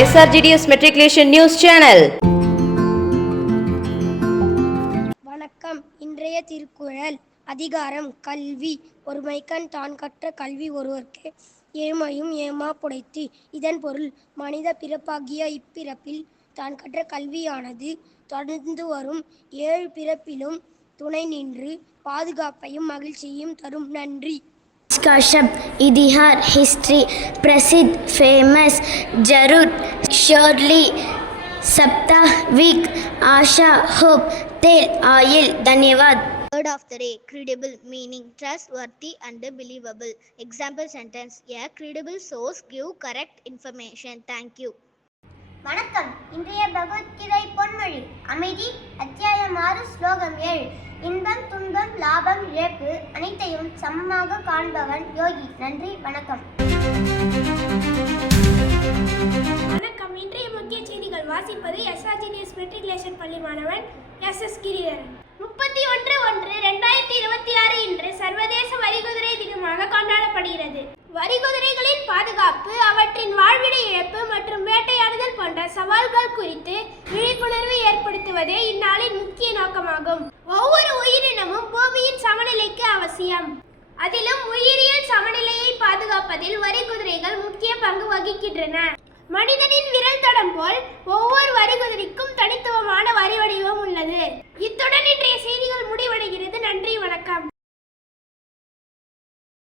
SRGDS Matriculation News Channel. வணக்கம். இன்றைய திருக்குறள் அதிகாரம் கல்வி. ஒருமைக்கண் தான் கற்ற கல்வி ஒருவர்க்கு ஏமையும் ஏமா புடைத்து. இதன் பொருள், மனித பிறப்பாகிய இப்பிறப்பில் தான் கற்ற கல்வியானது தொடர்ந்து வரும் 7 பிறப்பிலும் துணை நின்று பாதுகாப்பையும் மகிழ்ச்சியையும் தரும். நன்றி. इतिहास हिस्ट्री प्रसिद्ध फेमस जरूर श्योरली सप्ताह वीक आशा होप तेल ऑयल धन्यवाद. Word of the day: credible, meaning trustworthy and believable. Example sentence: a credible source give correct information. Thank you. வணக்கம். இன்றைய பகவத்கீதை பொன்மொழி. அமைதி. அத்தியாயம் 6 ஸ்லோகம் 7. இன்பம் துன்பம் லாபம் இழப்பு அனைத்தையும் சமமாக காண்பவன் யோகி. நன்றி. வணக்கம். வணக்கம். இன்றைய முக்கிய செய்திகள் வாசிப்பது SRGDS மெட்ரிகுலேஷன் பள்ளி மாணவன் SS கிரிதரன். 31/1/2026 இன்று சர்வதேச வரிகுதிரை தினமாக கொண்டாடப்படுகிறது. வரிகுதிரைகளின் பாதுகாப்பு, அவற்றின் வாழ்விட இழப்பு மற்றும் வேட்டையாடுதல் போன்ற சவால்கள் குறித்து விழிப்புணர்வு ஏற்படுத்துவதே இந்நாளின் முக்கிய நோக்கமாகும். ஒவ்வொரு உயிரினமும் பூமியின் சமநிலைக்கு அவசியம். அதிலும் உயிரியல் சமநிலையை பாதுகாப்பதில் வரிகுதிரைகள் முக்கிய பங்கு வகிக்கின்றன. மனிதனின் விரல் தடம் போல் ஒவ்வொரு வரிகுதிரைக்கும் தனித்துவமான வரி வடிவம் உள்ளது. இத்துடன் இன்றைய செய்திகள் முடிவடைகிறது. நன்றி. வணக்கம்.